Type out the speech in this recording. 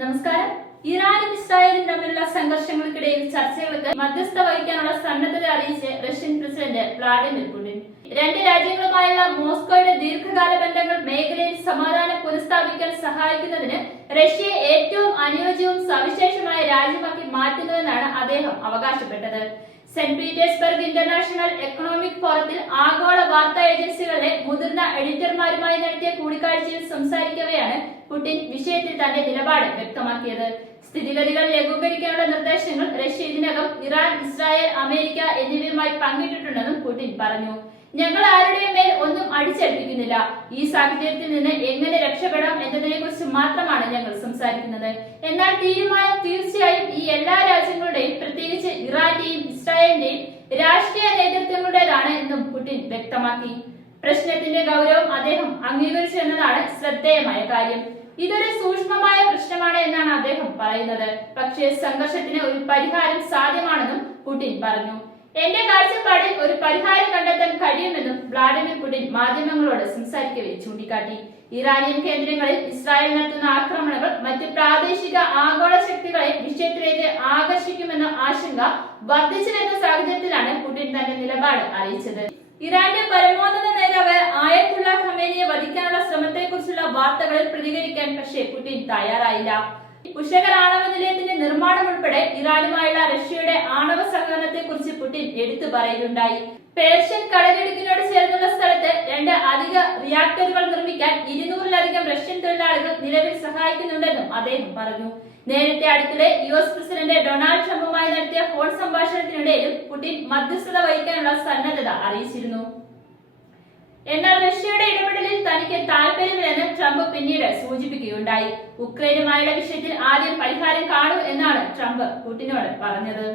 നമസ്കാരം. ഇറാനും ഇസ്രായേലും തമ്മിലുള്ള സംഘർഷങ്ങൾക്കിടയിൽ ചർച്ചകൾക്ക് മധ്യസ്ഥ വഹിക്കാനുള്ള സന്നദ്ധത അറിയിച്ച് റഷ്യൻ പ്രസിഡന്റ് വ്ളാഡിമിർ പുടിൻ. രണ്ട് രാജ്യങ്ങളുമായുള്ള മോസ്കോയുടെ ദീർഘകാല ബന്ധങ്ങൾ മേഖലയിൽ സമാധാനം പുനഃസ്ഥാപിക്കാൻ സഹായിക്കുന്നതിന് റഷ്യയെ ഏറ്റവും അനുയോജ്യവും സവിശേഷമായ രാജ്യമാക്കി മാറ്റുന്നുവെന്നാണ് അദ്ദേഹം അവകാശപ്പെട്ടത്. സെന്റ് പീറ്റേഴ്സ്ബർഗ് ഇന്റർനാഷണൽ എക്കണോമിക് ഫോറത്തിൽ ആഗോള വാർത്താ ഏജൻസികളിലെ മുതിർന്ന എഡിറ്റർമാരുമായി നടത്തിയ കൂടിക്കാഴ്ചയിൽ സംസാരിക്കവെയാണ് പുടിൻ വിഷയത്തിൽ തന്റെ നിലപാട് വ്യക്തമാക്കിയത്. സ്ഥിതിഗതികൾ ലഘൂകരിക്കാനുള്ള നിർദ്ദേശങ്ങൾ റഷ്യ ഇതിനകം ഇറാൻ ഇസ്രായേൽ അമേരിക്ക എന്നിവയുമായി പങ്കിട്ടിട്ടുണ്ടെന്നും പുടിൻ പറഞ്ഞു. ഞങ്ങൾ ആരുടെയും മേൽ ഒന്നും അടിച്ചേൽപ്പിക്കുന്നില്ല. ഈ സാഹചര്യത്തിൽ നിന്ന് രക്ഷപ്പെടാം എന്നതിനെ കുറിച്ച് മാത്രമാണ് ഞങ്ങൾ സംസാരിക്കുന്നത്. എന്നാൽ തീരുമാനം തീർച്ചയായും ഈ എല്ലാ രാജ്യങ്ങളുടെയും പ്രത്യേകിച്ച് ഇറാന്റെയും ഇസ്രായേലിന്റെയും രാഷ്ട്രീയ നേതൃത്വങ്ങളുടേതാണ് എന്നും പുടിൻ വ്യക്തമാക്കി. പ്രശ്നത്തിന്റെ ഗൗരവം അദ്ദേഹം അംഗീകരിച്ചു എന്നതാണ് ശ്രദ്ധേയമായ കാര്യം. ഇതൊരു സൂക്ഷ്മമായ പ്രശ്നമാണ് എന്നാണ് അദ്ദേഹം പറയുന്നത്. പക്ഷേ സംഘർഷത്തിന് ഒരു പരിഹാരം സാധ്യമാണെന്നും പുടിൻ പറഞ്ഞു. എന്റെ കാഴ്ചപ്പാടിൽ ഒരു പരിഹാരം പുടിൻ മാധ്യമങ്ങളോട് സംസാരിക്കവെ ചൂണ്ടിക്കാട്ടി. ഇറാനിയൻ കേന്ദ്രങ്ങളിൽ ഇസ്രായേൽ നടത്തുന്ന ആക്രമണങ്ങൾ മറ്റ് പ്രാദേശിക ആഗോള ശക്തികളെ വിഷയത്തിലേക്ക് ആകർഷിക്കുമെന്ന ആശങ്ക വർദ്ധിച്ചു വരുന്ന സാഹചര്യത്തിലാണ് പുടിൻ തന്റെ നിലപാട് അറിയിച്ചത്. ഇറാന്റെ പരമോന്നത നേതാവ് ആയത്തുള്ള ഖമേനിയെ വധിക്കാനുള്ള ശ്രമത്തെക്കുറിച്ചുള്ള വാർത്തകളിൽ പ്രതികരിക്കാൻ പക്ഷേ പുടിൻ തയ്യാറായില്ല. ഉഷകർ ആണവ നിലയത്തിന്റെ നിർമ്മാണം ഉൾപ്പെടെ ഇറാനുമായുള്ള റഷ്യയുടെ ആണവ സഹകരണത്തെ കുറിച്ച് പുടിൻ എടുത്തു പറയുകയുണ്ടായി. പേർഷ്യൻ കടലിടുക്കിനോട് ചേർന്നുള്ള സ്ഥലത്ത് രണ്ട് അധിക റിയാക്ടറുകൾ നിർമ്മിക്കാൻ ഇരുന്നൂറിലധികം റഷ്യൻ തൊഴിലാളികൾ നിലവിൽ സഹായിക്കുന്നുണ്ടെന്നും അദ്ദേഹം പറഞ്ഞു. നേരത്തെ അടുത്തിടെ യു എസ് പ്രസിഡന്റ് ഡൊണാൾഡ് ട്രംപുമായി നടത്തിയ ഫോൺ സംഭാഷണത്തിനിടയിലും പുടിൻ മധ്യസ്ഥത വഹിക്കാനുള്ള സന്നദ്ധത അറിയിച്ചിരുന്നു. എന്നാൽ റഷ്യയുടെ ഇടപെടലിൽ തനിക്ക് താല്പര്യമില്ലെന്ന് ട്രംപ് പിന്നീട് സൂചിപ്പിക്കുകയുണ്ടായി. ഉക്രൈനുമായുള്ള വിഷയത്തിൽ ആദ്യം പരിഹാരം കാണൂ എന്നാണ് ട്രംപ് പുടിനോട് പറഞ്ഞത്.